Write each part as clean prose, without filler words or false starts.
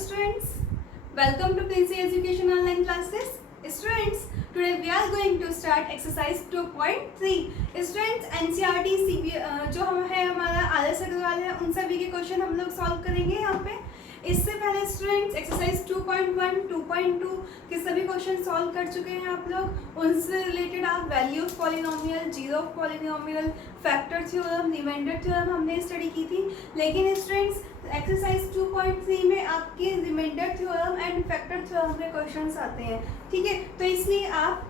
students, welcome to Princey Education online classes. Students, today we are going to start exercise 2.3. Students, NCERT जो हम है हमारा आदर्श अग्रवाल है उन सभी के क्वेश्चन हम लोग सॉल्व करेंगे यहाँ पे। इससे पहले स्टूडेंट्स एक्सरसाइज 2.1, 2.2 के सभी क्वेश्चन सॉल्व कर चुके हैं आप लोग। उनसे रिलेटेड आप value of polynomial, zero of polynomial, factor theorem, remainder theorem हमने स्टडी की थी। लेकिन स्टूडेंट्स एक्सरसाइज 2.3 में आपके remainder theorem and factor theorem के क्वेश्चंस आते हैं, ठीक है। तो इसलिए आप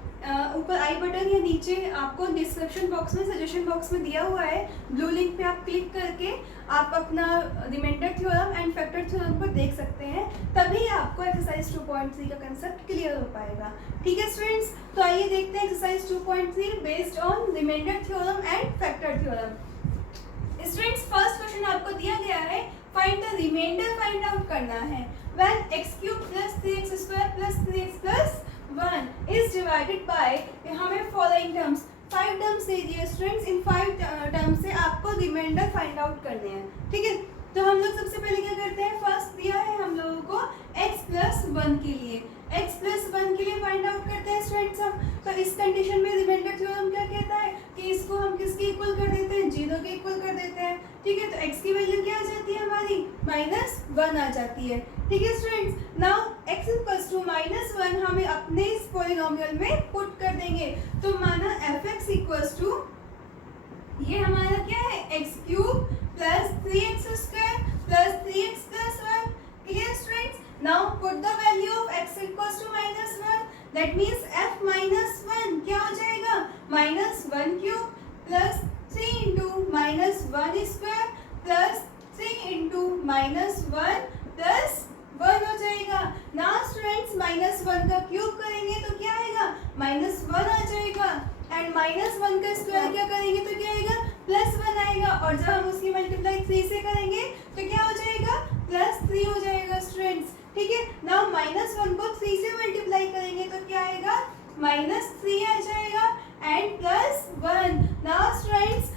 ऊपर आई बटन या नीचे आपको डिस्क्रिप्शन बॉक्स में, सजेशन बॉक्स में दिया हुआ है ब्लू लिंक पे, आप क्लिक करके आप अपना remainder theorem and factor theorem को देख सकते हैं। तभी आपको एक्सरसाइज 2.3 का कंसेप्ट क्लियर हो पाएगा, ठीक है स्टूडेंट्स। तो आइए देखते हैं exercise 2.3 based on remainder theorem and factor theorem. Students, first question आपको दिया गया है, find the remainder find out करना है when x³ + 3x² + 3x + 1 is divided by, हमें फॉलोइंग टर्म्स 5 टर्म्स दे दिए स्टूडेंट्स। इन 5 टर्म्स से आपको रिमाइंडर फाइंड आउट करने हैं, ठीक है। तो हम लोग सबसे पहले क्या करते हैं, फर्स्ट दिया है हम लोगों को x + 1 के लिए, x + 1 के लिए फाइंड आउट करते हैं स्टूडेंट्स हम। तो इस कंडीशन में रिमाइंडर थ्योरम क्या कहता है कि इसको हम किसके इक्वल कर देते हैं, 0 के इक्वल कर देते हैं, ठीक है। तो x की वैल्यू क्या आ जाती है हमारी, -1 आ जाती है, ठीक है स्टूडेंट्स। नाउ x = -1 हमें अपने इस पॉलिनोमियल में पुट कर देंगे। तो माना fx = ये हमारा क्या है, x³ + 3x² + 3x + 1, clear students. Now put the value of x = -1, that means f - 1 क्या हो जाएगा, -1³ + 3 × -1² + 3 × -1 + 1 हो जाएगा। ना स्टूडेंट्स -1 का क्यूब करेंगे तो क्या आएगा, -1 आ जाएगा। एंड -1 का स्क्वायर क्या करेंगे तो क्या आएगा, +1 आएगा। और जब हम उसकी मल्टीप्लाई 3 से करेंगे तो क्या हो जाएगा, +3 हो जाएगा स्टूडेंट्स, ठीक है। नाउ -1 को 3 से मल्टीप्लाई करेंगे तो क्या आएगा, -3 आ जाएगा एंड +1। नाउ स्टूडेंट्स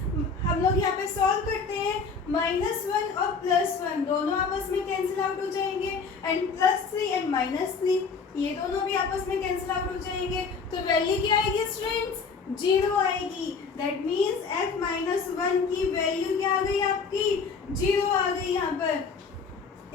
हम लोग यहाँ पे सॉल्व करते हैं, -1 और +1 दोनों आपस में कैंसिल आउट हो जाएंगे एंड +3 एंड -3 ये दोनों भी आपस में कैंसिल आउट हो जाएंगे। तो वैल्यू क्या आएगी स्टूडेंट्स, 0 आएगी। दैट मीन्स f - 1 की वैल्यू क्या आ गई आपकी, 0 आ गई यहाँ पर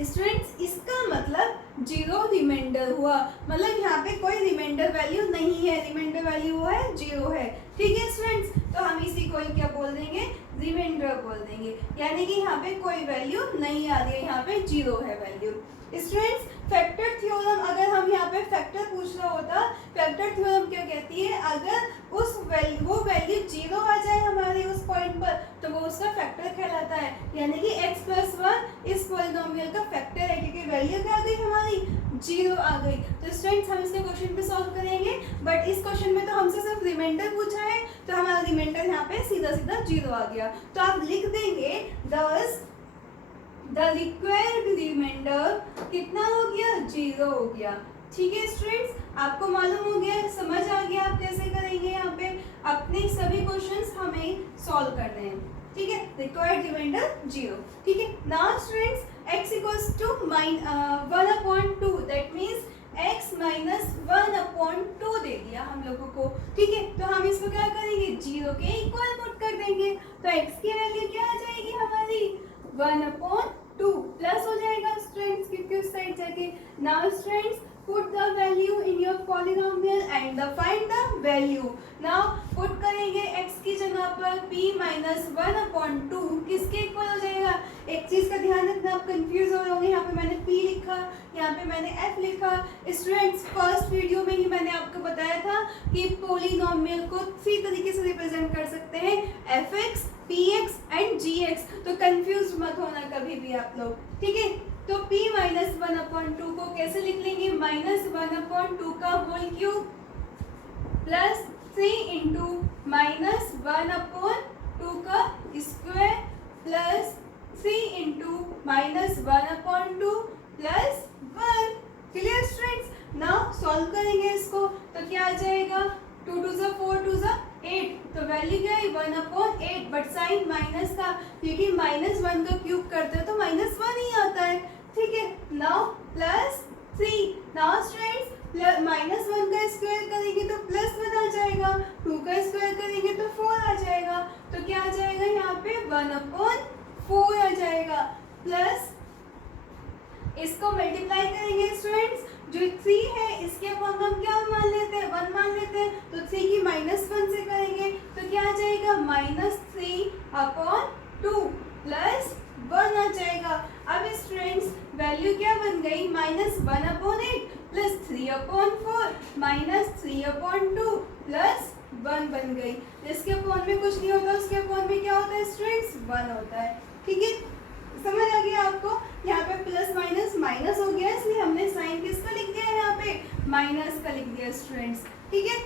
स्टूडेंट्स। इसका मतलब 0 रिमाइंडर हुआ, मतलब यहाँ पे कोई रिमाइंडर वैल्यू नहीं है, रिमाइंडर वैल्यू वो है 0 है, ठीक है स्टूडेंट्स। तो हम इसी को क्या बोल देंगे, रिमाइंडर बोल देंगे, यानी कि यहाँ पे कोई वैल्यू नहीं आ रही है, यहाँ पे 0 है वैल्यू। स्टूडेंट्स, फैक्टर थ्योरम, अगर हम यहाँ पे फैक्टर पूछ रहा होता, फैक्टर थ्योरम क्या कहती है, अगर वो वैल्यू 0 आ जाए हमारे उस पॉइंट पर तो वो उसका फैक्टर कहलाता है, यानी कि x + 1 इस पॉलिनोमियल का फैक्टर है, क्योंकि वैल्यू क्या आ गई हमारी, 0 आ गई। तो स्टूडेंट्स हम इसके क्वेश्चन पे सॉल्व करेंगे, बट इस क्वेश्चन में तो हमसे सिर्फ रिमाइंडर पूछा है, तो हमारा रिमाइंडर यहाँ पे सीधा 0 आ गया। तो आप लिख देंगे दस द रिक्वायर्ड रिमाइंडर कितना हो गया, 0 हो गया, ठीक है स्टूडेंट्स। आपको मालूम हो गया, समझ आ गया आप कैसे करेंगे, यहाँ पे अपने सभी क्वेश्चंस हमें सॉल्व करने हैं, ठीक है। रिक्वायर्ड रिमाइंडर 0, ठीक है। Now students x = 1/2, that means x - 1/2 दे दिया हम लोगों को, ठीक है। तो हम इसको क्या करेंगे, 0 के इक्वल पुट कर देंगे। तो x की वैल्यू क्या आ जाएगी हमारी, 1/2 प्लस हो जाएगा स्टूडेंट्स, क्योंकि उस साइड जाके। Now students put the value in your polynomial and find the value. Now put करेंगे x की जगह पर p - 1/2 किसके इक्वल हो जाएगा। एक चीज का ध्यान रखना, आप कंफ्यूज हो रहे, यहाँ पे मैंने p लिखा, यहाँ पे मैंने f लिखा। स्टूडेंट्स फर्स्ट वीडियो में ही मैंने आपको बताया था कि पॉलिनोमियल को 3 तरीके से रिप्रेजेंट कर सकते हैं, fx, px एंड gx। तो कंफ्यूज मत होना कभी भी आप लोग, ठीक है। तो p - 1/2 को कैसे लिख लेंगे, -1/2 का होल क्यूब प्लस 3 × -1/2 का square plus 3 × -1/2 plus 1, clear students. Now solve करेंगे इसको तो क्या आ जाएगा, 2 × 2 = 4, 2 × 8, तो वैल्यू क्या है, 1/8, बट साइन माइनस था, क्योंकि -1 का क्यूब करते हो तो -1 ही आता है, ठीक है। नाउ प्लस 1/4 आ जाएगा, प्लस इसको मल्टीप्लाई करेंगे स्टूडेंट्स, जो 3 है इसके अपॉन हम क्या मान लेते हैं, 1 मान लेते हैं, तो 3 की -1 से करेंगे तो क्या आ जाएगा, -3/2 प्लस 1 आ जाएगा। अब स्टूडेंट्स वैल्यू क्या बन गई, -1/8 प्लस 3/4 -3/2 प्लस 1 बन गई। जिसके अपॉन में कुछ नहीं होता उसके अपॉन में क्या होता है स्टूडेंट्स, 1 होता है। ठीक है, समझ आ गया आपको। यहाँ पे प्लस माइनस माइनस हो गया, इसलिए हमने साइन किसका लिख दिया है, यहाँ पे माइनस का लिख दिया स्टूडेंट्स। ठीक है,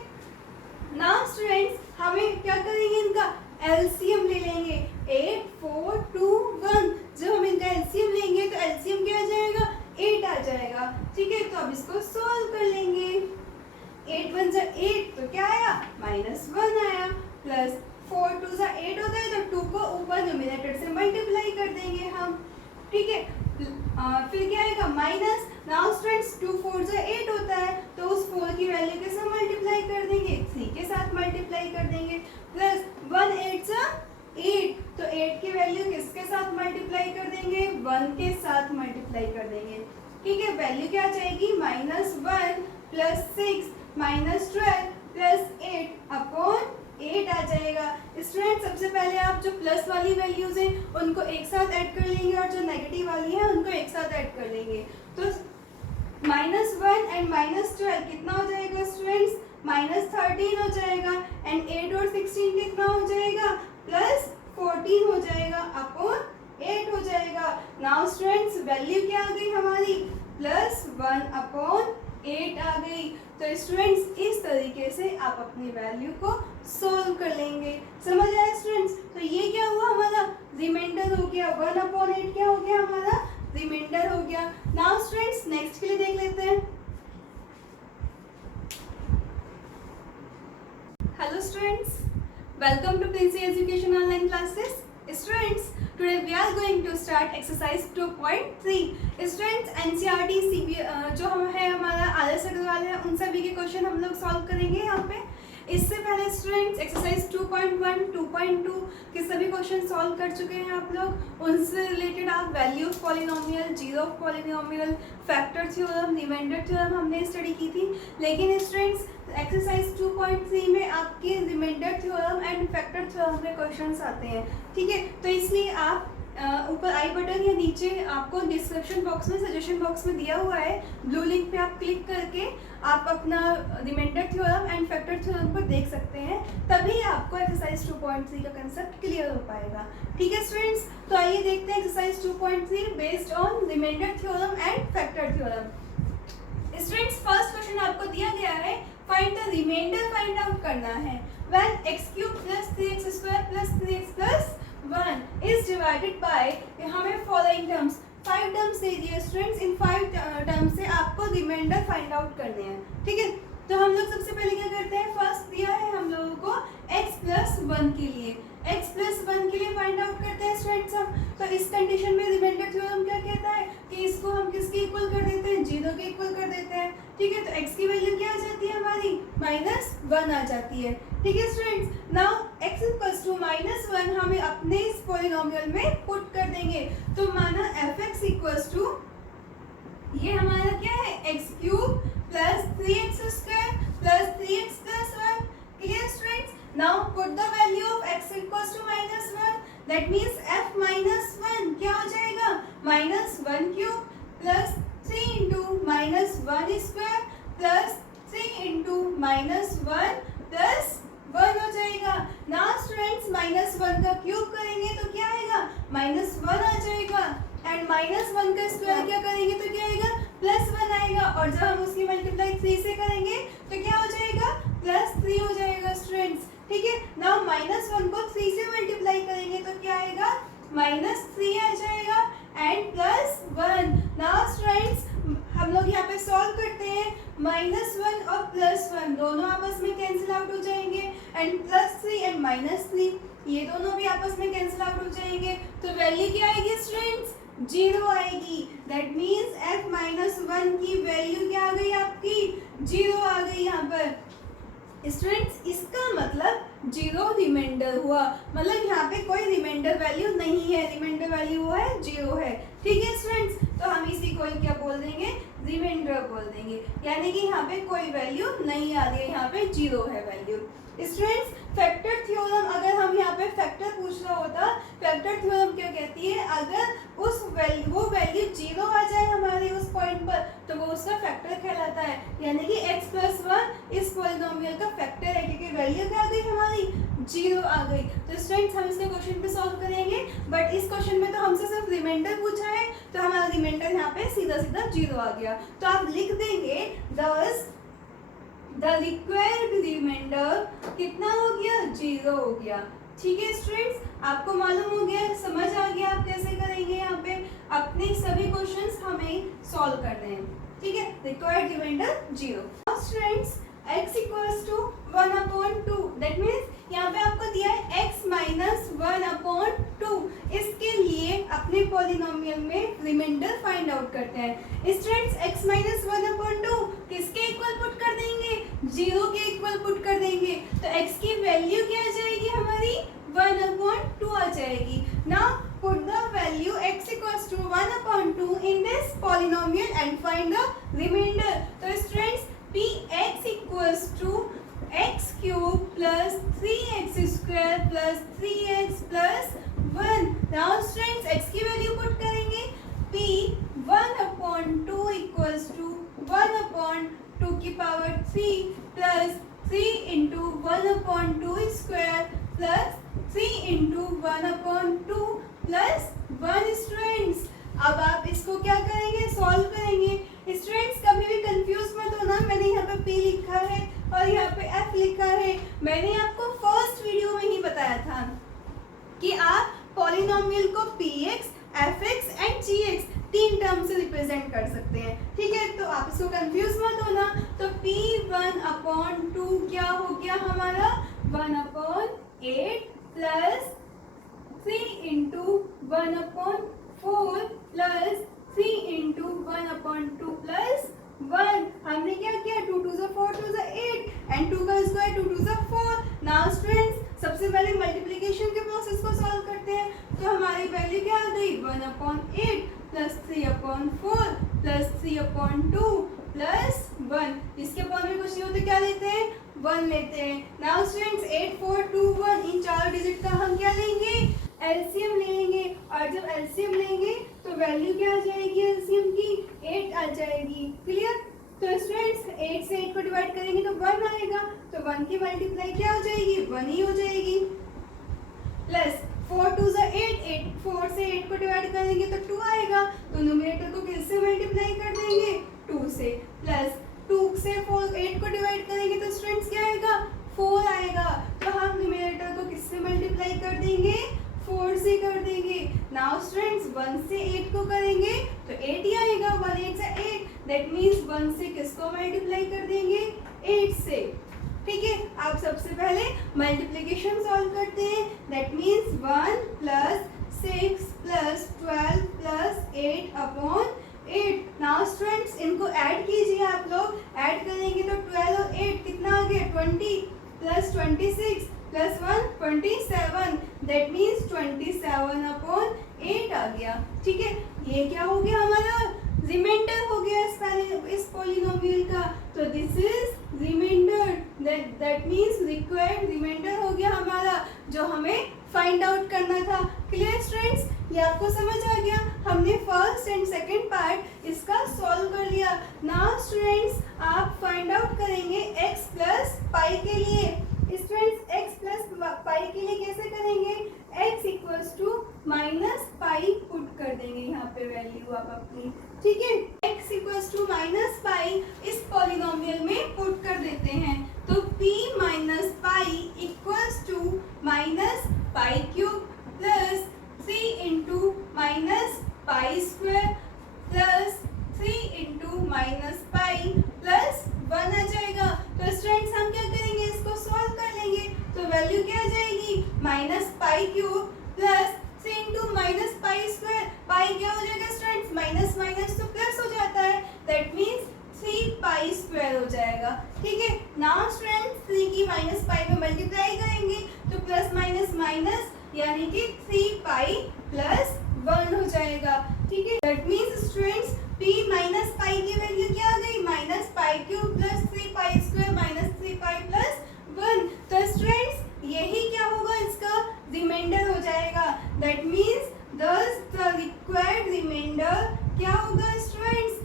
नाउ स्टूडेंट्स हमें क्या करेंगे, इनका एलसीएम ले लेंगे। 8 4 2 1, जब हम इनका एलसीएम लेंगे तो एलसीएम क्या आ जाएगा, 8 आ जाएगा। ठीक है, तो अब इसको सॉल्व कर लेंगे। 8 1 जा 8 तो क्या आया, -1 आया, प्लस 4 2 जा 8 होता है तो 2 को ऊपर न्यूमरेटर से मल्टीप्लाई कर देंगे हम। ठीक है, फिर क्या आएगा, माइनस। नाउ स्टूडेंट्स 2 4 जा 8 होता है तो उस 4 की वैल्यू के साथ मल्टीप्लाई कर देंगे, 3 के साथ मल्टीप्लाई कर देंगे, प्लस 1 8 जा 8 तो 8 की वैल्यू किसके साथ मल्टीप्लाई कर देंगे, 1 के साथ मल्टीप्लाई कर देंगे। ठीक है, वैल्यू क्या आ जाएगी, -1 प्लस 6 -12 प्लस 8/8 आ जाएगा। स्टूडेंट सबसे पहले आप जो प्लस वाली वैल्यूज हैं उनको एक साथ ऐड कर लेंगे और जो नेगेटिव वाली है उनको एक साथ ऐड कर लेंगे। तो -1 एंड -12 कितना हो जाएगा स्टूडेंट्स, -13 हो जाएगा, एंड 8 और 16 कितना हो जाएगा, +14 हो जाएगा, अपॉन 8 हो जाएगा। नाउ स्टूडेंट्स वैल्यू क्या आ गई हमारी, +1/8 आ गई। तो स्टूडेंट्स इस तरीके से आप अपनी वैल्यू को सोल्व कर लेंगे। समझ आया स्टूडेंट्स। तो ये क्या हुआ हमारा, रिमाइंडर हो गया, 1/8 क्या हो गया हमारा, रिमाइंडर हो गया। नाउ स्टूडेंट्स नेक्स्ट के लिए देख लेते हैं। Hello students, welcome to Princy education online classes. Students, today we are going to start exercise 2.3. Students, NCERT जो हम है हमारा आदर्श अग्रवाल है उन सभी के क्वेश्चन हम लोग सॉल्व करेंगे यहाँ पे। इससे पहले स्टूडेंट्स एक्सरसाइज 2.1, 2.2 के सभी क्वेश्चन सॉल्व कर चुके हैं आप लोग। उनसे रिलेटेड आप value of polynomial, zero of polynomial, factor theorem, remainder theorem हमने स्टडी की थी। लेकिन स्टूडेंट्स एक्सरसाइज 2.3 में आपके remainder theorem and factor theorem के क्वेश्चंस आते हैं। ठीक है, तो इसलिए आप ऊपर आई बटन या नीचे आपको डिस्क्रिप्शन बॉक्स में, सजेशन बॉक्स में दिया हुआ है, ब्लू लिंक पे आप क्लिक करके आप अपना remainder theorem and factor theorem को देख सकते हैं। तभी आपको एक्सरसाइज 2.3 का कंसेप्ट क्लियर हो पाएगा। ठीक है स्टूडेंट्स, तो आइए देखते हैं exercise 2.3 based on remainder theorem and factor theorem. Students first question आपको दिया गया है, find the remainder find out करना है। When x³ + 3x² + 3x + 1 is divided by, हमें फॉलोइंग टर्म्स 5 टर्म्स दे दिए स्टूडेंट्स। इन 5 टर्म्स से आपको रिमाइंडर फाइंड आउट करने हैं। ठीक है, तो हम लोग सबसे पहले क्या करते हैं, फर्स्ट दिया है हम लोगों को x + 1 के लिए, x + 1 के लिए फाइंड आउट करते हैं स्टूडेंट्स हम। तो इस कंडीशन में रिमाइंडर थ्योरम क्या कहता है कि इसको हम किसके इक्वल कर देते हैं, 0 के इक्वल कर देते हैं। ठीक है, तो x की वैल्यू क्या आ जाती है हमारी, -1 आ जाती है। ठीक है स्टूडेंट्स, नाउ x = -1 हमें अपने इस पॉलिनोमियल में पुट कर देंगे। तो माना fx = ये हमारा क्या है, x³ + 3x² + 3x + 1। Clear students, now put the value of x = -1, that means f - 1 क्या हो जाएगा, -1³ + 3 × -1² + 3 × -1 + 1 हो जाएगा। नाउ स्टूडेंट्स -1 का क्यूब करेंगे तो क्या आएगा, -1 आ जाएगा, एंड -1 का स्क्वायर क्या करेंगे तो क्या आएगा, +1 आएगा, और जब हम उसकी मल्टीप्लाई 3 से करेंगे तो क्या हो जाएगा, +3 हो जाएगा स्टूडेंट्स। ठीक है, नाउ -1 को 3 से मल्टीप्लाई करेंगे तो क्या आएगा, -3 आ जाएगा, एंड +1। नाउ स्टूडेंट्स हम लोग यहाँ पे सॉल्व करते हैं, -1 और +1 दोनों आपस में कैंसिल आउट हो जाएंगे, एंड +3 एंड -3 ये दोनों भी आपस में कैंसिल आउट हो जाएंगे। तो वैल्यू क्या आएगी स्टूडेंट्स, 0 आएगी। दैट मीन्स f - 1 की वैल्यू क्या आ गई आपकी, 0 आ गई यहाँ पर। स्टूडेंट्स इसका मतलब जीरो रिमाइंडर हुआ, मतलब यहाँ पे कोई रिमाइंडर वैल्यू नहीं है, रिमाइंडर वैल्यू हुआ है जीरो है। ठीक है स्टूडेंट्स, तो हम इसी को क्या बोल देंगे, रिमाइंडर बोल देंगे, यानी कि यहाँ पे कोई वैल्यू नहीं आ रही है, यहाँ पे जीरो है वैल्यू। स्टूडेंट्स फैक्टर थ्योरम, अगर हम यहाँ पे फैक्टर पूछ रहा होता, फैक्टर थ्योरम क्या कहती है, अगर उस वैल्यू वो वैल्यू जीरो आ जाए हमारे उस पॉइंट पर तो वो उसका फैक्टर कहलाता है, यानी कि x+1 इस पॉलिनोमियल का फैक्टर है, क्योंकि वैल्यू क्या आ गई हमारी, जीरो आ गई। तो स्टूडेंट्स हम इसके क्वेश्चन पे सॉल्व करेंगे, बट इस क्वेश्चन में तो हमसे सिर्फ रिमाइंडर पूछा है, तो हमारा रिमाइंडर यहाँ पे सीधा सीधा जीरो आ गया। तो आप लिख देंगे दस द रिक्वायर्ड रिमाइंडर कितना हो गया, जीरो हो गया। ठीक है स्टूडेंट्स, आपको मालूम हो गया, समझ आ गया आप कैसे करेंगे, यहाँ पे अपने सभी क्वेश्चंस हमें सॉल्व करने हैं। ठीक है, required remainder zero. Students x equals to 1/2, that means यहाँ पे आपको दिया है x माइनस 1/2। इसके लिए अपने पॉलिनोमियल में रिमाइंडर फाइंड आउट करते हैं। स्टूडेंट्स x माइनस 1/2 किसके इक्वल पुट कर देंगे, जीरो के इक्वल पुट कर देंगे, तो x की वैल्यू क्या आ जाएगी हमारी, 1/2 आ जाएगी। Now put the value x equals to 1/2 in this polynomial and find the remainder। तो students px equals to x cube plus 3x square plus 3x plus 1। Now students x की value put करेंगे, p 1/2 equals to 1/2 की power 3 plus 3 into 1/2 square plus 3 into 1/2 plus 1। Students अब आप इसको क्या करेंगे, solve करेंगे। स्टूडेंट्स कभी भी कंफ्यूज मत होना, मैंने यहाँ पे p लिखा है और यहाँ पे f लिखा है। मैंने आपको फर्स्ट वीडियो में ही बताया था कि आप पॉलिनोमियल को px, fx एंड gx तीन टर्म से रिप्रेजेंट कर सकते हैं। ठीक है, तो आप इसको कंफ्यूज मत होना। तो p1/2 क्या हो गया हमारा, 1/8 plus 3 into 1/4 plus 3 into 1/2 plus 1। हमने क्या किया, 2 2 4 2 8 एंड 2 का स्क्वायर 2 2 4। नाउ स्टूडेंट्स सबसे पहले मल्टीप्लिकेशन के प्रोसेस को सॉल्व करते हैं, तो हमारी वैल्यू क्या आ गई, 1/8 प्लस 3/4 प्लस 3/2 प्लस 1। इसके अपॉन में कुछ नहीं होते, क्या लेते हैं, 1 लेते हैं। नाउ स्टूडेंट्स 8 4 2 1 इन चार डिजिट का हम क्या लेंगे, एलसीएम लेंगे, और जब एलसीएम लेंगे तो वैल्यू क्या आ जाएगी एलसीएम की, 8 आ जाएगी। क्लियर। तो स्टूडेंट्स 8 से 8 को डिवाइड करेंगे तो 1 आएगा, तो 1 की मल्टीप्लाई क्या हो जाएगी, 1 ही हो जाएगी। प्लस 4 2 8, 4 से 8 को डिवाइड करेंगे तो 2 आएगा, तो न्यूमरेटर को किससे मल्टीप्लाई कर देंगे, 2 से। प्लस 2 से 8 को डिवाइड करेंगे तो स्टूडेंट्स क्या आएगा, 4 आएगा, तो हम न्यूमरेटर को किससे मल्टीप्लाई कर देंगे, 4 से कर देंगे। नाउ स्टूडेंट्स 1 से 8 को करेंगे तो 8 ही आएगा, 1 8 से 8, दैट मीन्स 1 से किसको मल्टीप्लाई कर देंगे, 8 से। ठीक है, आप सबसे पहले मल्टीप्लिकेशन सॉल्व करते हैं, that means 1 plus 6 plus 12 plus 8/8। Now students इनको ऐड कीजिए, आप लोग ऐड करेंगे तो 12 और 8 कितना आ गया, 20 प्लस 26 प्लस 1 27, दैट मीन्स 27/8 आ गया। ठीक है, ये क्या हो गया हमारा, रिमाइंडर हो गया इस पॉलिनोमियल का, तो this is remainder, that means required remainder हो गया हमारा, जो हमें फाइंड आउट करना था। क्लियर स्टूडेंट्स, ये आपको समझ आ गया, हमने फर्स्ट एंड सेकंड पार्ट इसका सॉल्व कर लिया। नाउ स्टूडेंट्स आप फाइंड आउट करेंगे x प्लस पाई के लिए। स्टूडेंट्स x प्लस पाई के लिए कैसे करेंगे, x equals to minus pi put कर देंगे यहाँ पे वैल्यू आप अपनी। ठीक है, x equals to minus pi इस पॉलिनोमियल में पुट कर देते हैं, तो p minus pi equals to minus pi cube plus 3 into minus pi square plus 3 into minus pi plus 1 आ जाएगा। तो स्टूडेंट्स हम क्या करेंगे, इसको सॉल्व कर लेंगे, तो वैल्यू क्या आ जाएगी, minus pi cube plus 3 into minus pi square. Pi क्या हो जाएगा स्टूडेंट्स, माइनस माइनस तो प्लस हो जाता है, दैट मीन्स 3 पाई स्क्वायर हो जाएगा। ठीक है, नाउ स्टूडेंट्स 3 की माइनस पाई में मल्टीप्लाई करेंगे माइनस यानी कि 3 पाई प्लस 1 हो जाएगा। ठीक है, that means students p minus पाई की वैल्यू क्या आ गई, minus pi cube plus 3 pi square minus 3 pi plus 1। तो स्टूडेंट्स यही क्या होगा, इसका रिमाइंडर हो जाएगा। That means thus the required remainder क्या होगा students,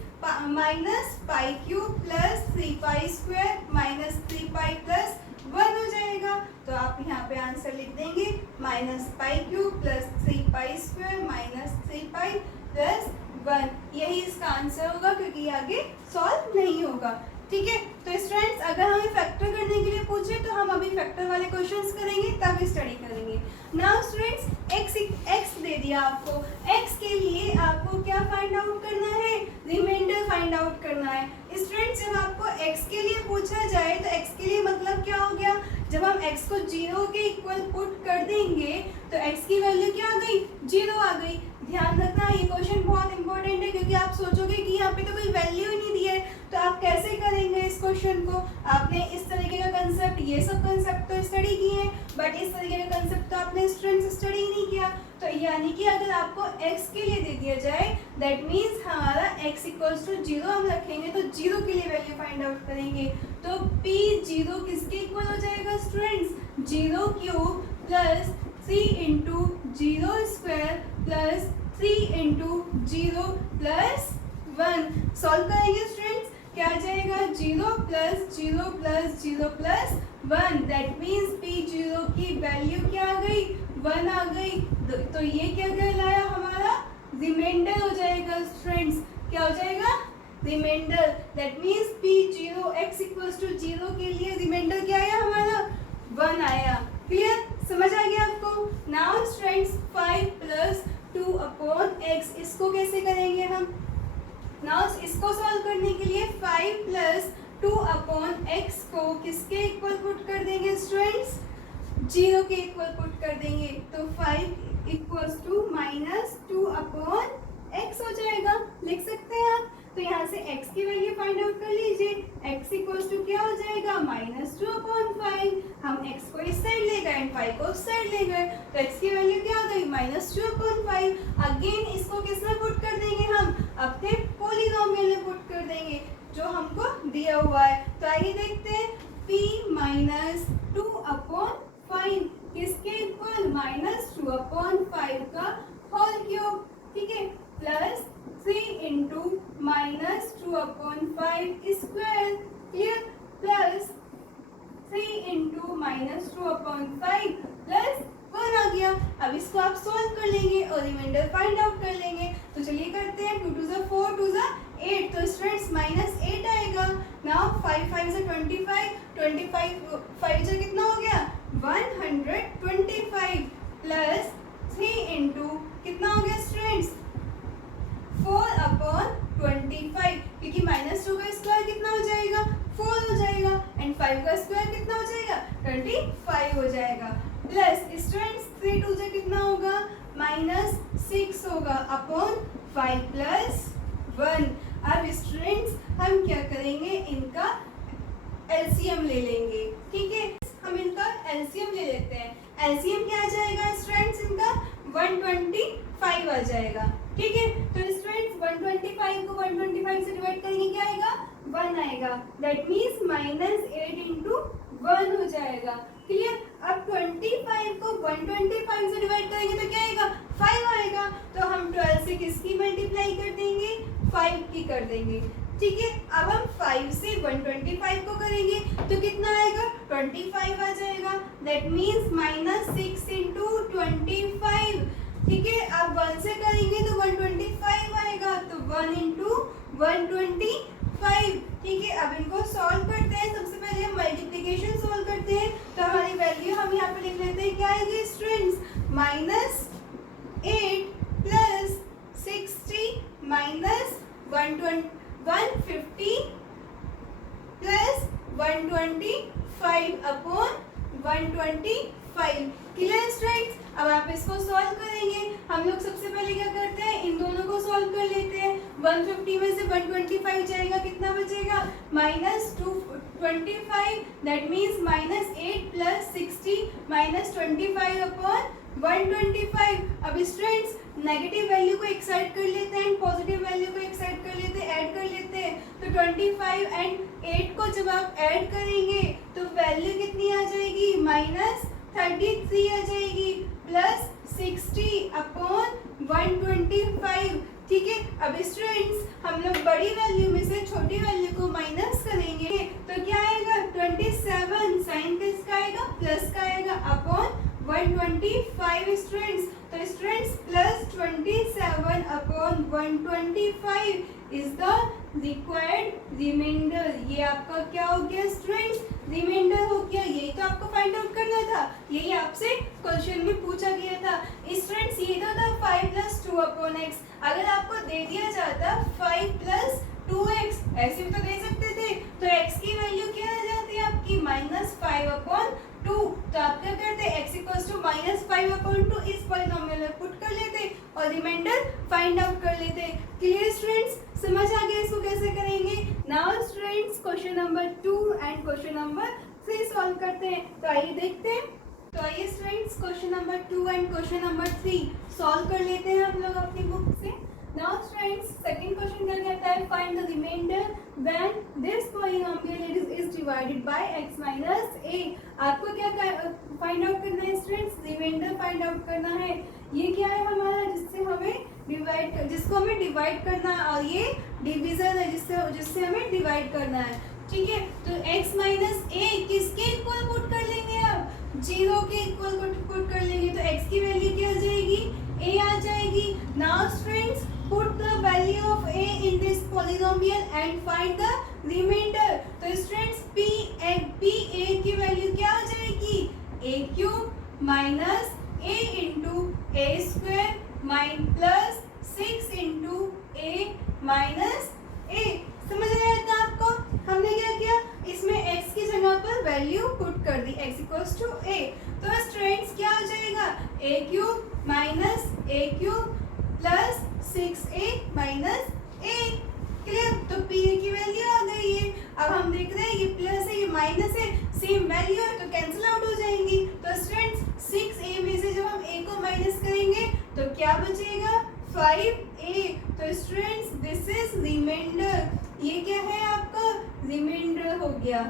minus pi cube plus 3 pi square minus 3 pi plus 1 हो जाएगा। तो आप यहाँ पे आंसर लिख देंगे minus pi cube plus 3 pi square minus 3 pi plus 1। यही इसका आंसर होगा क्योंकि आगे सॉल्व नहीं होगा। ठीक है, तो स्टूडेंट्स अगर हमें फैक्टर करने के लिए पूछे तो हम अभी फैक्टर वाले क्वेश्चंस करेंगे, तब स्टडी करेंगे। नाउ स्टूडेंट्स x दे दिया आपको, x के लिए आपको क्या फाइंड आउट करना है, रिमाइंडर फाइंड आउट करना है। स्टूडेंट्स जब आपको x के लिए पूछा जाए तो x के लिए मतलब क्या हो गया, जब हम x को 0 के इक्वल पुट कर देंगे तो x की वैल्यू क्या आ गई, 0 आ गई। ध्यान रखना ये क्वेश्चन बहुत इंपॉर्टेंट है क्योंकि आप सोचोगे कि यहाँ पे तो कोई वैल्यू ही नहीं दी है तो आप कैसे करेंगे इस क्वेश्चन को। आपने इस तरीके का कंसेप्ट, ये सब कंसेप्ट तो स्टडी किए हैं बट इस तरीके का कंसेप्ट तो आपने स्टूडेंट्स स्टडी ही नहीं किया। तो यानी कि अगर आपको x के लिए दे दिया जाए दैट मीन्स हमारा x इक्वल्स टू 0 हम रखेंगे तो 0 के लिए वैल्यू फाइंड आउट करेंगे। तो p 0 किसके इक्वल हो जाएगा students, 0 cube plus 3 into 0 square plus 3 into 0 plus 1। Solve करेंगे स्टूडेंट्स, क्या आ जाएगा 0 plus 0 plus 0 plus 1। That means p0 की वैल्यू क्या आ गई, 1 आ गई। तो ये क्या कहलाया, हमारा रिमाइंडर हो जाएगा स्टूडेंट्स। क्या हो जाएगा, remainder. That means p0 x equals to 0 के लिए रिमाइंडर क्या आया हमारा, 1 आया। क्लियर, समझ आ गया आपको। Now students 5 plus 2 upon x, इसको कैसे करेंगे हम। नाउ इसको सॉल्व करने के लिए 5 प्लस 2 अपॉन x को किसके इक्वल पुट कर देंगे स्टूडेंट्स, 0 के इक्वल पुट कर देंगे। तो 5 equals to minus 2 upon x हो जाएगा, लिख सकते हैं आप। तो यहाँ से x की वैल्यू फाइंड आउट कर लीजिए, x इक्वल्स टू क्या हो जाएगा, माइनस 2 अपॉन 5। हम x को इस साइड ले गए एंड 5 को उस साइड ले गए तो x की वैल्यू क्या हो गई, माइनस 2 अपॉन 5। अगेन इसको किस में पुट कर देंगे, हम अपने पॉलीनोमियल में पुट कर देंगे जो हमको दिया हुआ है। तो आइए देखते हैं, p माइनस 2 अपॉन 5 किसके इक्वल, माइनस 2 अपॉन 5 का होल क्यूब। ठीक है, plus 3 into minus 2 upon 5 square. Clear, plus 3 into minus 2 upon 5 plus 1 आ गया। अब इसको आप सोल्व कर लेंगे और रिमाइंडर फाइंड आउट कर लेंगे। तो चलिए करते हैं, 2 2 4 2 8। तो स्टूडेंट्स माइनस 8 आएगा। नाउ 5 5 से 25, 25 5 से कितना हो गया, 125 प्लस 3 इंटू कितना हो गया स्टूडेंट्स, 4 अपॉन 25, क्योंकि माइनस 2 का स्क्वायर कितना हो जाएगा, 4 हो जाएगा एंड 5 का स्क्वायर कितना हो जाएगा, 25 हो जाएगा। प्लस स्टूडेंट्स 3 2 से कितना होगा, माइनस 6 होगा अपॉन 5 प्लस 1। अब स्टूडेंट्स हम क्या करेंगे, इनका एलसीएम ले लेंगे। ठीक है, हम इनका एलसीएम ले लेते हैं। एलसीएम क्या आ जाएगा स्टूडेंट्स, इनका 125 आ जाएगा। ठीक है, तो स्टूडेंट्स 125 को 125 से डिवाइड करेंगे, क्या आएगा, 1 आएगा। दैट मीन्स माइनस 8 इंटू 1 हो जाएगा। क्लियर, अब 25 को 125 से डिवाइड करेंगे तो क्या आएगा, 5 आएगा। तो हम 12 से किसकी मल्टीप्लाई कर देंगे, 5 की कर देंगे। ठीक है, अब हम 5 से 125 को करेंगे तो कितना आएगा, 25 आ जाएगा। That means minus 6 into 25। ठीक है, अब 1 से करेंगे तो 125 आएगा, तो 1 इंटू 125। ठीक है, अब इनको सॉल्व करते हैं। सबसे पहले हम मल्टीप्लिकेशन सॉल्व करते हैं। तो हमारी वैल्यू हम यहाँ पे लिख लेते हैं, क्या आएगी students, minus 8 plus 60 minus 150 plus 125 upon 125। Clear students, अब आप इसको सॉल्व करेंगे। हम लोग सबसे पहले क्या करते हैं, इन दोनों को सॉल्व कर लेते हैं। 150 में से 125 जाएगा, कितना बचेगा, -225, दैट मीन्स -8 + 60 -25 अपॉन 125। अब स्टूडेंट्स नेगेटिव वैल्यू को एक साइड कर लेते हैं, पॉजिटिव वैल्यू को एक साइड कर लेते हैं, ऐड कर लेते हैं। तो 25 एंड 8 को जब आप ऐड करेंगे तो वैल्यू कितनी आ जाएगी, -33 आ जाएगी, प्लस 60 अपॉन 125। ठीक है। अब स्टूडेंट्स हम लोग बड़ी वैल्यू में से छोटी वैल्यू को माइनस करेंगे तो क्या आएगा, 27, साइन किसका आएगा, प्लस का आएगा, अपॉन 125 स्टूडेंट्स। तो students +27 upon 125 is the required remainder. ये आपका क्या हो गया स्टूडेंट्स, रिमाइंडर हो गया। यही तो आपको फाइंड आउट करना था, यही आपसे क्वेश्चन में पूछा गया था स्टूडेंट्स। ये तो था 5 + 2 अपॉन x। अगर आपको दे दिया जाता 5 + 2x, ऐसे भी तो दे सकते थे, तो x की वैल्यू क्या आ जाती है आपकी, -5 अपॉन 2। तो आप क्या करते, x = -5 अपॉन 2 इस पॉलिनोमियल में पुट कर लेते और रिमाइंडर फाइंड आउट कर लेते। क्लियर स्टूडेंट्स, समझ आ गया इसको कैसे करेंगे। Now students question number 2 and question number 3 solve करते हैं। तो आइए देखते हैं। तो आइए students question number 2 and question number 3 solve कर लेते हैं हम लोग अपनी बुक से। नाउ स्टूडेंट्स सेकंड क्वेश्चन क्या कहता है, find the remainder when this polynomial is divided by x - a। आपको क्या फाइंड आउट करना है स्टूडेंट्स, रिमाइंडर फाइंड आउट करना है। ये क्या है हमारा, जिसको हमें डिवाइड करना है, और ये डिवीजन है जिससे हमें डिवाइड करना है। ठीक है। तो x - a किसके इक्वल पुट कर लेंगे, अब 0 के इक्वल पुट कर लेंगे। तो x की वैल्यू क्या आ जाएगी, a आ जाएगी। Now students put the value of a in this polynomial and find the remainder। तो स्टूडेंट्स p a की वैल्यू क्या आ जाएगी, a³ minus a into a square plus 6 into a minus a। समझ आया था आपको। हमने क्या किया, इसमें x की जगह पर वैल्यू पुट कर दी, x = a। तो स्टूडेंट्स क्या हो जाएगा, a³ minus a³ plus 6a minus a। Clear. तो p की वैल्यू आ गई है। अब हम देख रहे हैं ये प्लस है ये माइनस है, सेम वैल्यू है तो कैंसिल आउट हो जाएंगी। तो स्टूडेंट्स 6a में से जब हम a को माइनस करेंगे तो क्या बचेगा, 5a। तो स्टूडेंट्स दिस इज रिमाइंडर। ये क्या है आपका, रिमाइंडर हो गया।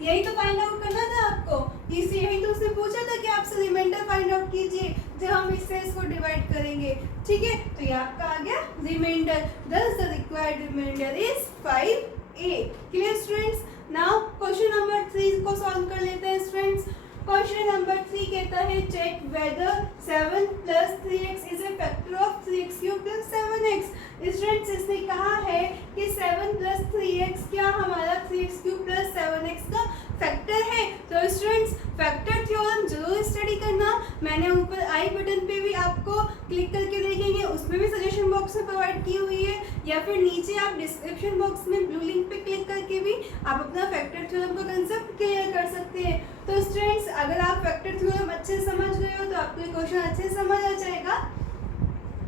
यही तो फाइंड आउट करना था आपको, यही तो उसने पूछा था कि आपसे रिमाइंडर फाइंड आउट कीजिए जब हम इसको डिवाइड करेंगे। ठीक है। तो ये आपका आ गया remainder. thus the required remainder is 5a। Clear students. Now question number 3 को सॉल्व कर लेते हैं स्टूडेंट्स। क्वेश्चन नंबर 3 कहता है check whether 7 + 3x is a factor of 3x³ + 7x। Students इसने कहा है कि 7 + 3x क्या हमारा 3x³ + 7x का फैक्टर है। तो स्टूडेंट्स फैक्टर थ्योरम जरूर स्टडी करना। मैंने ऊपर आई बटन पे भी आपको क्लिक करके देखेंगे, उसमें भी सजेशन बॉक्स में प्रोवाइड की हुई है, या फिर नीचे आप डिस्क्रिप्शन बॉक्स में ब्लू लिंक पे क्लिक करके भी आप अपना फैक्टर थ्योरम का कंसेप्ट क्लियर कर सकते हैं। तो स्टूडेंट्स अगर आप फैक्टर थ्योरम अच्छे से समझ गए हो तो आपको ये क्वेश्चन अच्छे से समझ आ जाएगा।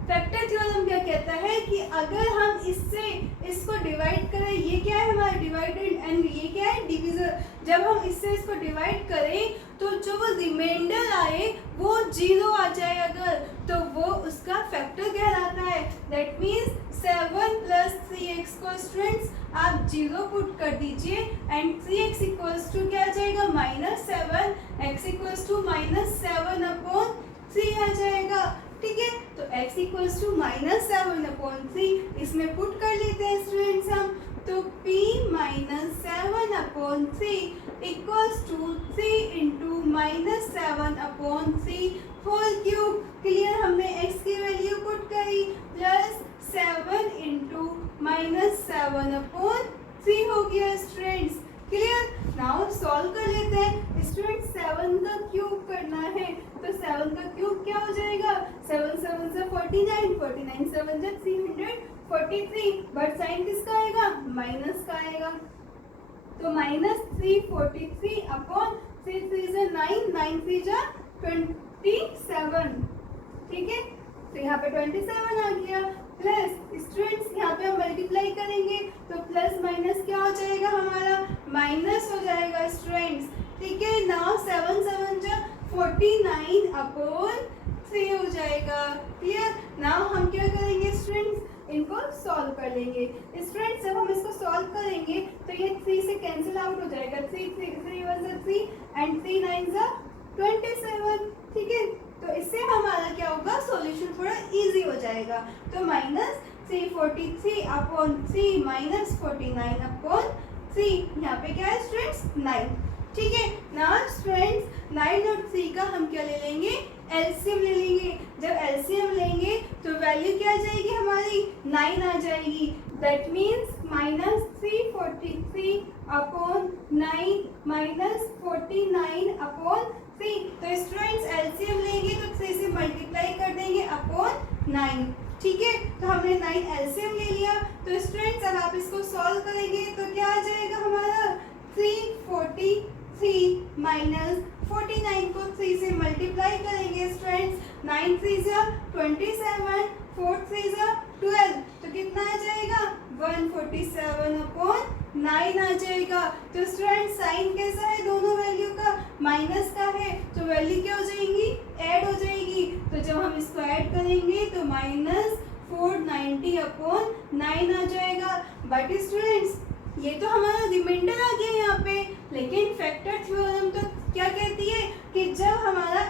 फैक्टर थ्योरम क्या कहता है कि अगर हम इसको डिवाइड करें, ये क्या है हमारा डिवाइडेड एंड ये क्या है डिविजन, जब हम इसको डिवाइड करें तो जो वो रिमाइंडर आए वो 0 आ जाए अगर, तो वो उसका फैक्टर कहलाता है। दैट मीन्स 7 + 3x को स्टूडेंट्स आप 0 पुट कर दीजिए एंड 3x = क्या आ जाएगा, -7, x = -7/3 आ जाएगा। ठीक है। तो x = -7/3 इसमें पुट कर लेते हैं स्टूडेंट्स हम। तो p - 7/3 = 3 into -7/3 whole cube. Clear. हमने x की वैल्यू पुट करी प्लस 7 इंटू -7/3 हो गया स्टूडेंट्स। क्लियर। नाउ सॉल्व कर लेते हैं स्टूडेंट्स। 7 का क्यूब करना है तो 7 का क्यूब क्या हो जाएगा, 7 × 7 = 49, 49 × 7 = 343, बट साइन किसका आएगा, माइनस का आएगा। तो -343 अपॉन 3 × 3 = 9, 9 × 3 = ठीक है, तो यहाँ पे 27 आ गया। प्लस स्टूडेंट्स यहाँ पे हम मल्टीप्लाई करेंगे तो प्लस माइनस क्या हो जाएगा, हमारा माइनस हो जाएगा स्टूडेंट्स। ठीक है, नाउ 7 7 जा 49 अपॉन 3 हो जाएगा। क्लियर। नाउ हम क्या करेंगे स्टूडेंट्स, इनको सॉल्व कर लेंगे। स्टूडेंट्स जब हम इसको सॉल्व करेंगे तो ये 3 से कैंसिल आउट हो जाएगा। 3 एंड 3 9 27। ठीक है, तो इससे हमारा क्या होगा, सॉल्यूशन थोड़ा इजी हो जाएगा। तो माइनस 343 अपॉन 3 माइनस 49 अपॉन 3, यहाँ पे क्या है स्टूडेंट्स 9। ठीक है, नाउ स्टूडेंट्स 9 और 3 का हम क्या ले लेंगे, एलसीएम ले लेंगे। जब एलसीएम लेंगे तो वैल्यू क्या आ जाएगी हमारी, 9 आ जाएगी। That means minus 343 upon 9 minus 49 upon 3। तो स्टूडेंट्स एलसीएम लेंगे तो 3 से मल्टीप्लाई कर देंगे अपॉन 9। ठीक है, तो हमने 9 एलसीएम ले लिया। तो स्टूडेंट्स अब आप इसको सॉल्व करेंगे तो क्या आ जाएगा हमारा, 343 माइनस 49 को 3 से मल्टीप्लाई करेंगे स्टूडेंट्स। 9 3 जा 27, 4 3 जा 12, तो कितना आ जाएगा 147 अपॉन 9 आ जाएगा। तो स्टूडेंट्स साइन कैसा है, दोनों वैल्यू का माइनस का है, तो वैल्यू क्या हो जाएंगी, ऐड हो जाएगी। तो जब हम इसको ऐड करेंगे तो माइनस 490 अपॉन 9 आ जाएगा। बट स्टूडेंट्स ये तो हमारा रिमाइंडर आ गया यहाँ पे, लेकिन फैक्टर थ्योरम तो क्या कहती है कि जब हमारा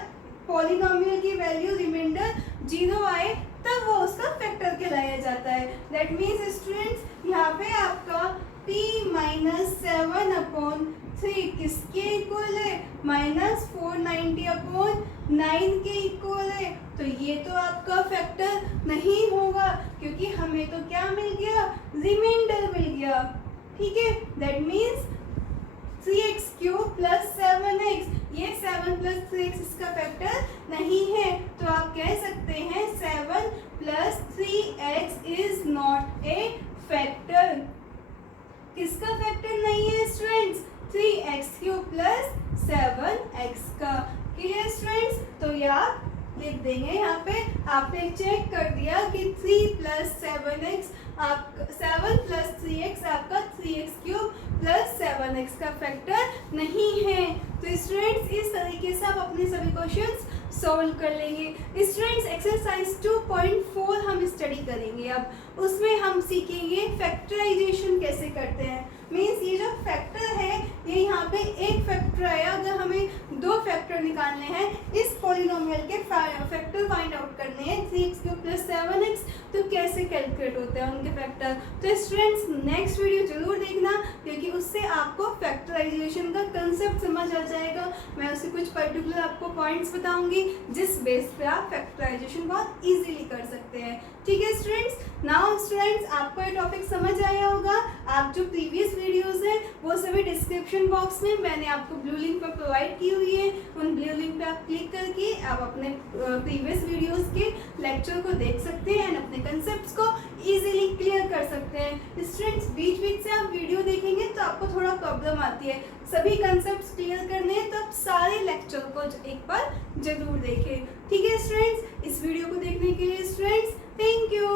पॉलिनोमियल की वैल्यू रिमाइंडर 0 आए तब वो उसका फैक्टर कहलाया जाता है। दैट मीन्स स्टूडेंट्स यहाँ पे आपका p माइनस 7 अपॉन 3 किसके इक्वल है, माइनस 490 अपॉन 9 के इक्वल है। तो ये तो आपका फैक्टर नहीं होगा, क्योंकि हमें तो क्या मिल गया, रिमाइंडर मिल गया। ठीक है, that means 3x cube plus 7x, ये 7 प्लस 3x इसका फैक्टर नहीं है। तो आप कह सकते हैं 7 plus 3x is not a factor. किसका फैक्टर नहीं है students, 3x cube plus 7x का। क्लियर स्टूडेंट्स, तो यार लिख देंगे यहाँ पे, आपने चेक कर दिया कि 3 प्लस 7x आप 7 प्लस 3x आपका 3x क्यूब प्लस 7x का फैक्टर नहीं है। तो स्टूडेंट्स इस तरीके से आप अपने सभी क्वेश्चंस सॉल्व कर लेंगे। स्टूडेंट्स एक्सरसाइज 2.4 हम स्टडी करेंगे। अब उसमें हम सीखेंगे फैक्टराइजेशन कैसे करते हैं। मीन्स ये जो फैक्टर है ये यहाँ पे एक फैक्टर आया, अगर हमें 2 फैक्टर निकालने हैं इस पॉलिनोमियल के फैक्टर फाइंड आउट करने हैं 3x क्यूब प्लस 7x, तो कैसे कैलकुलेट होते हैं उनके फैक्टर। तो स्टूडेंट्स नेक्स्ट वीडियो जरूर देखना, क्योंकि उससे आपको फैक्टराइजेशन का कंसेप्ट समझ आ जाएगा। मैं उससे कुछ पर्टिकुलर आपको पॉइंट्स बताऊंगी जिस बेस पे आप फैक्टराइजेशन बहुत इजीली कर सकते हैं। ठीक है स्टूडेंट्स, नाउ स्टूडेंट्स आपको ये टॉपिक समझ आया होगा। आप जो प्रीवियस वीडियोस हैं वो सभी डिस्क्रिप्शन बॉक्स में मैंने आपको ब्लू लिंक पर प्रोवाइड की हुई है। उन ब्लू लिंक पे आप क्लिक करके आप अपने प्रीवियस वीडियोस के लेक्चर को देख सकते हैं एंड अपने कंसेप्ट्स को इजीली क्लियर कर सकते हैं। स्टूडेंट्स बीच बीच से आप वीडियो देखेंगे तो आपको थोड़ा प्रॉब्लम आती है, सभी कंसेप्ट्स क्लियर करने हैं तो आप सारे लेक्चर को एक बार जरूर देखें। ठीक है स्टूडेंट्स, इस वीडियो को देखने के लिए स्टूडेंट्स थैंक यू।